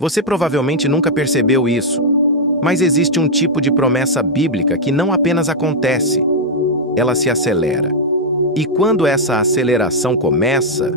Você provavelmente nunca percebeu isso, mas existe um tipo de promessa bíblica que não apenas acontece, ela se acelera. E quando essa aceleração começa,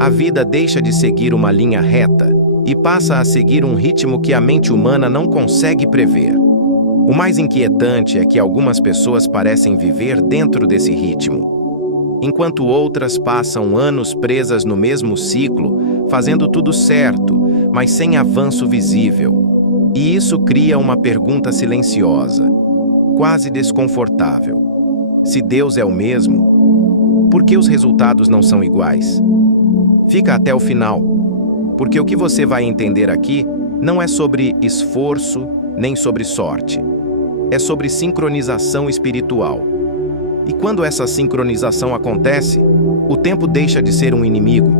a vida deixa de seguir uma linha reta e passa a seguir um ritmo que a mente humana não consegue prever. O mais inquietante é que algumas pessoas parecem viver dentro desse ritmo, enquanto outras passam anos presas no mesmo ciclo, fazendo tudo certo, mas sem avanço visível. E isso cria uma pergunta silenciosa, quase desconfortável. Se Deus é o mesmo, por que os resultados não são iguais? Fica até o final, porque o que você vai entender aqui não é sobre esforço nem sobre sorte. É sobre sincronização espiritual. E quando essa sincronização acontece, o tempo deixa de ser um inimigo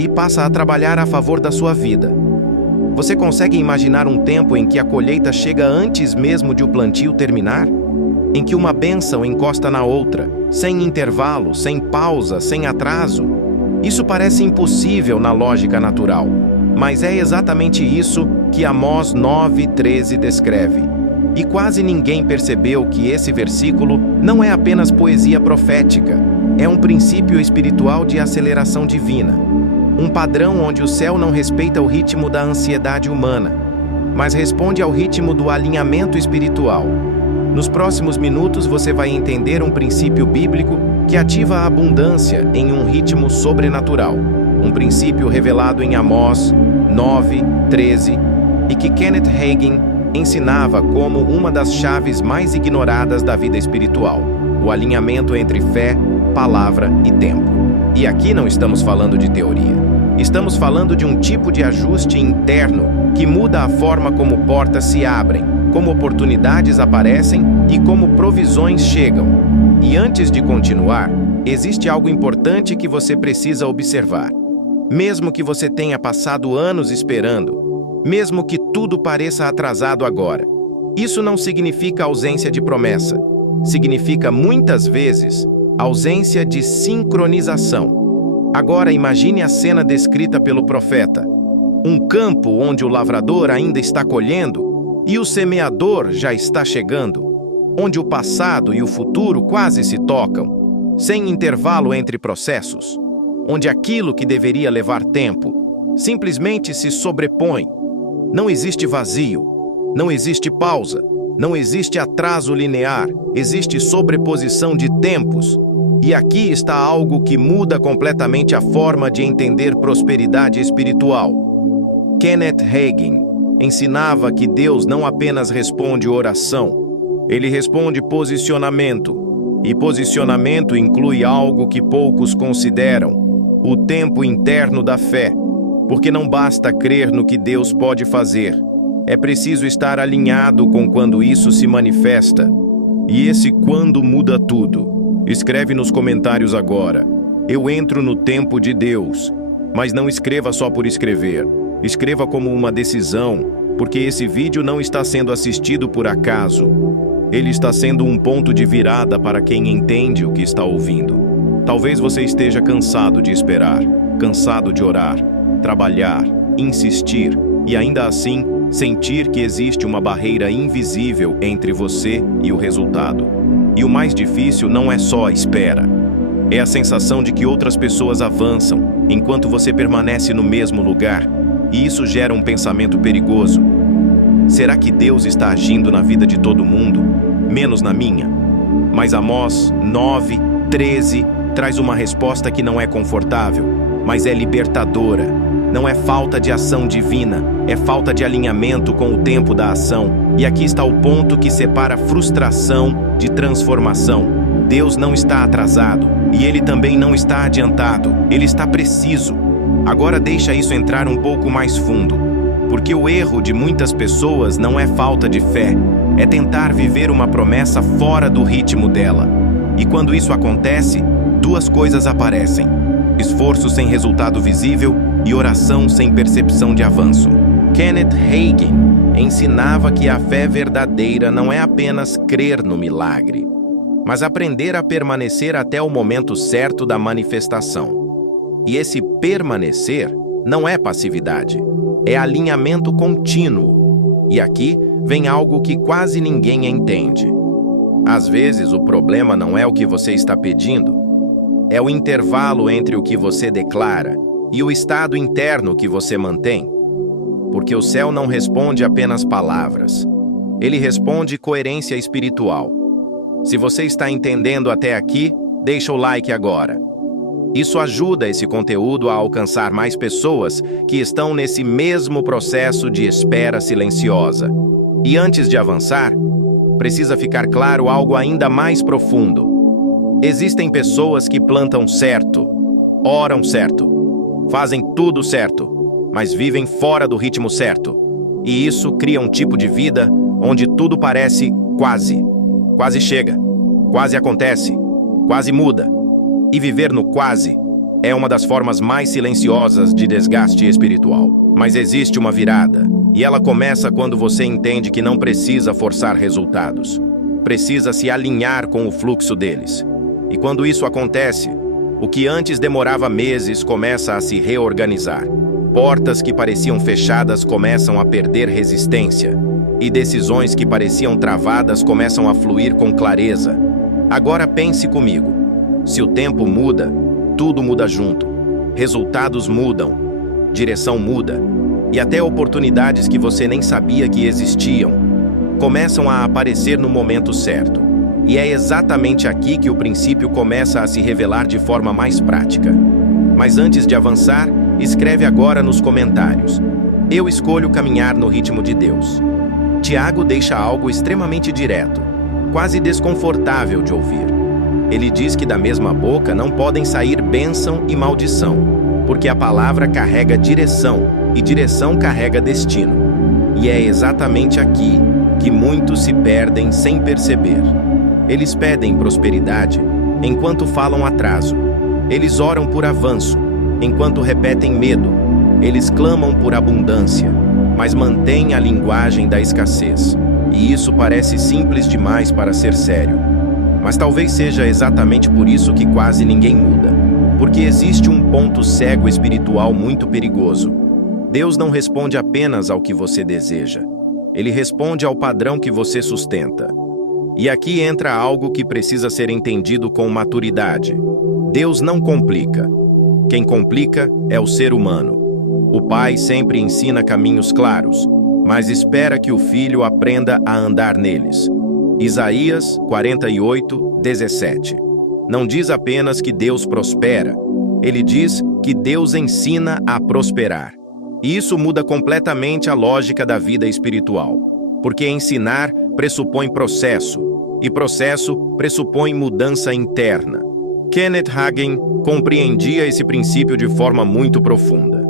e passa a trabalhar a favor da sua vida. Você consegue imaginar um tempo em que a colheita chega antes mesmo de o plantio terminar? Em que uma bênção encosta na outra, sem intervalo, sem pausa, sem atraso? Isso parece impossível na lógica natural, mas é exatamente isso que Amós 9:13 descreve. E quase ninguém percebeu que esse versículo não é apenas poesia profética, é um princípio espiritual de aceleração divina. Um padrão onde o céu não respeita o ritmo da ansiedade humana, mas responde ao ritmo do alinhamento espiritual. Nos próximos minutos você vai entender um princípio bíblico que ativa a abundância em um ritmo sobrenatural. Um princípio revelado em Amós 9:13 e que Kenneth Hagin ensinava como uma das chaves mais ignoradas da vida espiritual, o alinhamento entre fé, palavra e tempo. E aqui não estamos falando de teoria. Estamos falando de um tipo de ajuste interno que muda a forma como portas se abrem, como oportunidades aparecem e como provisões chegam. E antes de continuar, existe algo importante que você precisa observar. Mesmo que você tenha passado anos esperando, mesmo que tudo pareça atrasado agora, isso não significa ausência de promessa. Significa, muitas vezes, ausência de sincronização. Agora imagine a cena descrita pelo profeta. Um campo onde o lavrador ainda está colhendo e o semeador já está chegando, onde o passado e o futuro quase se tocam, sem intervalo entre processos, onde aquilo que deveria levar tempo simplesmente se sobrepõe. Não existe vazio, não existe pausa, não existe atraso linear, existe sobreposição de tempos. E aqui está algo que muda completamente a forma de entender prosperidade espiritual. Kenneth Hagin ensinava que Deus não apenas responde oração, ele responde posicionamento. E posicionamento inclui algo que poucos consideram: o tempo interno da fé. Porque não basta crer no que Deus pode fazer. É preciso estar alinhado com quando isso se manifesta. E esse quando muda tudo. Escreve nos comentários agora: eu entro no tempo de Deus. Mas não escreva só por escrever. Escreva como uma decisão, porque esse vídeo não está sendo assistido por acaso. Ele está sendo um ponto de virada para quem entende o que está ouvindo. Talvez você esteja cansado de esperar, cansado de orar, trabalhar, insistir e ainda assim sentir que existe uma barreira invisível entre você e o resultado. E o mais difícil não é só a espera. É a sensação de que outras pessoas avançam enquanto você permanece no mesmo lugar. E isso gera um pensamento perigoso. Será que Deus está agindo na vida de todo mundo, menos na minha? Mas Amós 9:13 traz uma resposta que não é confortável, mas é libertadora. Não é falta de ação divina, é falta de alinhamento com o tempo da ação. E aqui está o ponto que separa frustração de transformação. Deus não está atrasado, e Ele também não está adiantado, Ele está preciso. Agora deixa isso entrar um pouco mais fundo, porque o erro de muitas pessoas não é falta de fé, é tentar viver uma promessa fora do ritmo dela. E quando isso acontece, duas coisas aparecem: esforço sem resultado visível e oração sem percepção de avanço. Kenneth Hagin ensinava que a fé verdadeira não é apenas crer no milagre, mas aprender a permanecer até o momento certo da manifestação. E esse permanecer não é passividade, É alinhamento contínuo. E aqui vem algo que quase ninguém entende. Às vezes, o problema não é o que você está pedindo, é o intervalo entre o que você declara e o estado interno que você mantém. Porque o céu não responde apenas palavras. Ele responde coerência espiritual. Se você está entendendo até aqui, deixa o like agora. Isso ajuda esse conteúdo a alcançar mais pessoas que estão nesse mesmo processo de espera silenciosa. E antes de avançar, precisa ficar claro algo ainda mais profundo. Existem pessoas que plantam certo, oram certo, fazem tudo certo, mas vivem fora do ritmo certo. E isso cria um tipo de vida onde tudo parece quase chega, quase acontece, quase muda. E viver no quase é uma das formas mais silenciosas de desgaste espiritual. Mas existe uma virada, e ela começa quando você entende que não precisa forçar resultados. Precisa se alinhar com o fluxo deles. E quando isso acontece, o que antes demorava meses começa a se reorganizar. Portas que pareciam fechadas começam a perder resistência. E decisões que pareciam travadas começam a fluir com clareza. Agora pense comigo. Se o tempo muda, tudo muda junto. Resultados mudam, direção muda, e até oportunidades que você nem sabia que existiam começam a aparecer no momento certo. E é exatamente aqui que o princípio começa a se revelar de forma mais prática. Mas antes de avançar, escreve agora nos comentários: eu escolho caminhar no ritmo de Deus. Tiago deixa algo extremamente direto, quase desconfortável de ouvir. Ele diz que da mesma boca não podem sair bênção e maldição, porque a palavra carrega direção e direção carrega destino. E é exatamente aqui que muitos se perdem sem perceber. Eles pedem prosperidade enquanto falam atraso. Eles oram por avanço enquanto repetem medo. Eles clamam por abundância, mas mantêm a linguagem da escassez. E isso parece simples demais para ser sério. Mas talvez seja exatamente por isso que quase ninguém muda. Porque existe um ponto cego espiritual muito perigoso. Deus não responde apenas ao que você deseja. Ele responde ao padrão que você sustenta. E aqui entra algo que precisa ser entendido com maturidade. Deus não complica. Quem complica é o ser humano. O pai sempre ensina caminhos claros, mas espera que o filho aprenda a andar neles. Isaías 48:17. Não diz apenas que Deus prospera, ele diz que Deus ensina a prosperar. E isso muda completamente a lógica da vida espiritual, porque ensinar pressupõe processo, e processo pressupõe mudança interna. Kenneth Hagin compreendia esse princípio de forma muito profunda.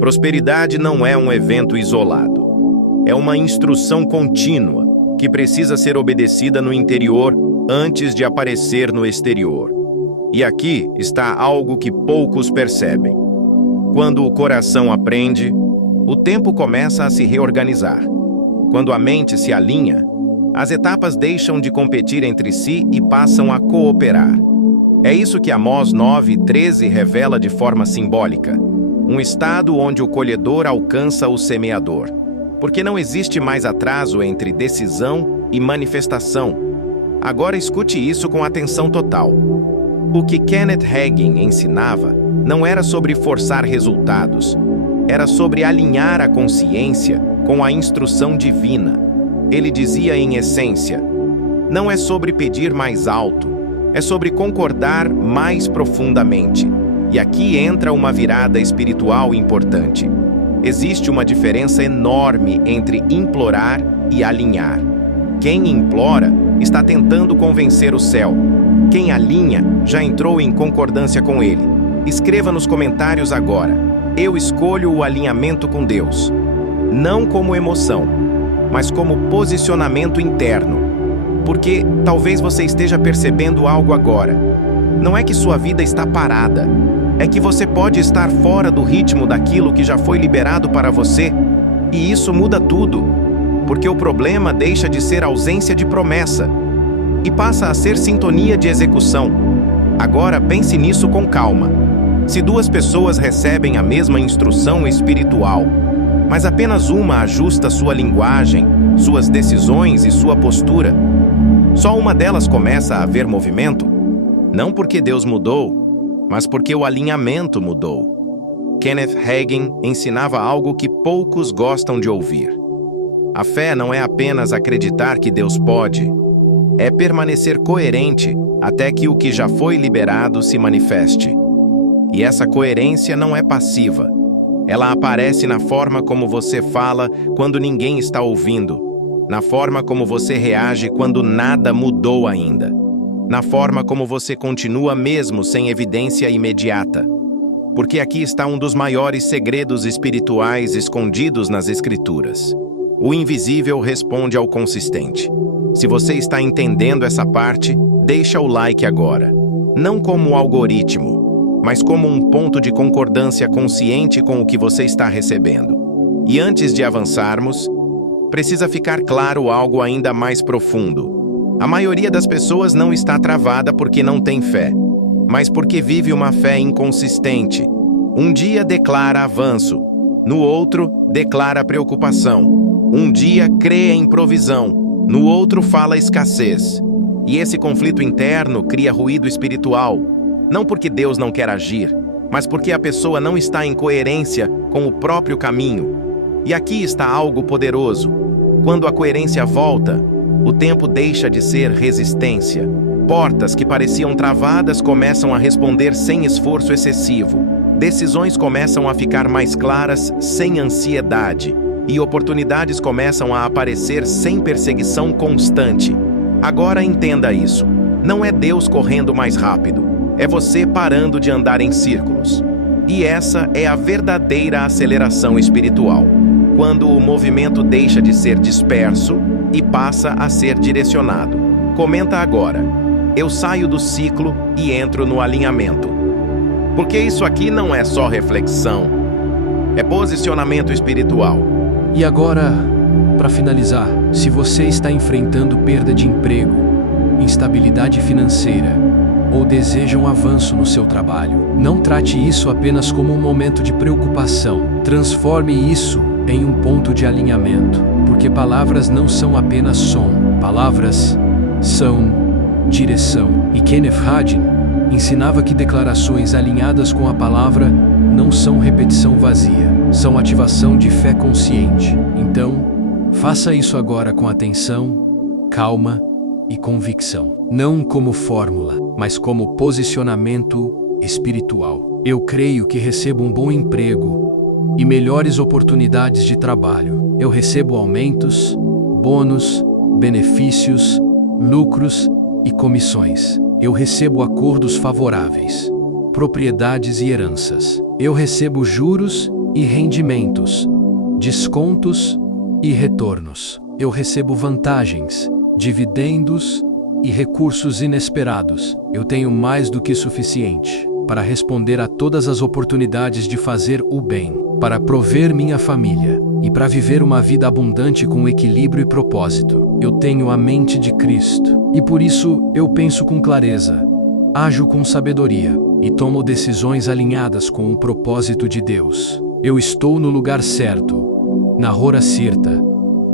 Prosperidade não é um evento isolado, é uma instrução contínua que precisa ser obedecida no interior antes de aparecer no exterior. E aqui está algo que poucos percebem. Quando o coração aprende, o tempo começa a se reorganizar. Quando a mente se alinha, as etapas deixam de competir entre si e passam a cooperar. É isso que Amós 9:13 revela de forma simbólica. Um estado onde o colhedor alcança o semeador. Porque não existe mais atraso entre decisão e manifestação. Agora escute isso com atenção total. O que Kenneth Hagin ensinava não era sobre forçar resultados, era sobre alinhar a consciência com a instrução divina. Ele dizia em essência, não é sobre pedir mais alto, é sobre concordar mais profundamente. E aqui entra uma virada espiritual importante. Existe uma diferença enorme entre implorar e alinhar. Quem implora está tentando convencer o céu. Quem alinha já entrou em concordância com ele. Escreva nos comentários agora. Eu escolho o alinhamento com Deus. Não como emoção, mas como posicionamento interno. Porque talvez você esteja percebendo algo agora. Não é que sua vida está parada. É que você pode estar fora do ritmo daquilo que já foi liberado para você, e isso muda tudo, porque o problema deixa de ser ausência de promessa e passa a ser sintonia de execução. Agora pense nisso com calma. Se duas pessoas recebem a mesma instrução espiritual, mas apenas uma ajusta sua linguagem, suas decisões e sua postura. Só uma delas começa a haver movimento, não porque Deus mudou, mas porque o alinhamento mudou. Kenneth Hagin ensinava algo que poucos gostam de ouvir. A fé não é apenas acreditar que Deus pode, é permanecer coerente até que o que já foi liberado se manifeste. E essa coerência não é passiva. Ela aparece na forma como você fala quando ninguém está ouvindo, na forma como você reage quando nada mudou ainda, na forma como você continua mesmo sem evidência imediata. Porque aqui está um dos maiores segredos espirituais escondidos nas Escrituras. O invisível responde ao consistente. Se você está entendendo essa parte, deixa o like agora. Não como algoritmo, mas como um ponto de concordância consciente com o que você está recebendo. E antes de avançarmos, precisa ficar claro algo ainda mais profundo. A maioria das pessoas não está travada porque não tem fé, mas porque vive uma fé inconsistente. Um dia declara avanço, no outro declara preocupação. Um dia crê em provisão, no outro fala escassez. E esse conflito interno cria ruído espiritual, não porque Deus não quer agir, mas porque a pessoa não está em coerência com o próprio caminho. E aqui está algo poderoso. Quando a coerência volta, o tempo deixa de ser resistência. Portas que pareciam travadas começam a responder sem esforço excessivo. Decisões começam a ficar mais claras sem ansiedade. E oportunidades começam a aparecer sem perseguição constante. Agora entenda isso. Não é Deus correndo mais rápido. É você parando de andar em círculos. E essa é a verdadeira aceleração espiritual. Quando o movimento deixa de ser disperso e passa a ser direcionado. Comenta agora. Eu saio do ciclo e entro no alinhamento. Porque isso aqui não é só reflexão. É posicionamento espiritual. E agora, para finalizar, se você está enfrentando perda de emprego, instabilidade financeira ou deseja um avanço no seu trabalho, não trate isso apenas como um momento de preocupação. Transforme isso em um ponto de alinhamento, porque palavras não são apenas som, palavras são direção. E Kenneth Hagin ensinava que declarações alinhadas com a palavra não são repetição vazia, são ativação de fé consciente. Então, faça isso agora com atenção, calma e convicção. Não como fórmula, mas como posicionamento espiritual. Eu creio que recebo um bom emprego e melhores oportunidades de trabalho. Eu recebo aumentos, bônus, benefícios, lucros e comissões. Eu recebo acordos favoráveis, propriedades e heranças. Eu recebo juros e rendimentos, descontos e retornos. Eu recebo vantagens, dividendos e recursos inesperados. Eu tenho mais do que suficiente para responder a todas as oportunidades de fazer o bem, para prover minha família e para viver uma vida abundante com equilíbrio e propósito. Eu tenho a mente de Cristo e por isso eu penso com clareza, ajo com sabedoria e tomo decisões alinhadas com o propósito de Deus. Eu estou no lugar certo, na hora certa,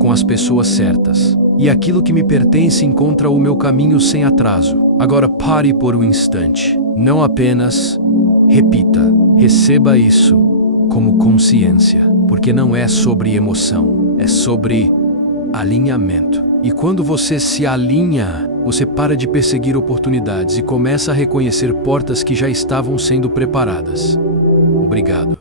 com as pessoas certas. E aquilo que me pertence encontra o meu caminho sem atraso. Agora pare por um instante. Não apenas repita, receba isso como consciência, porque não é sobre emoção, é sobre alinhamento. E quando você se alinha, você para de perseguir oportunidades e começa a reconhecer portas que já estavam sendo preparadas. Obrigado.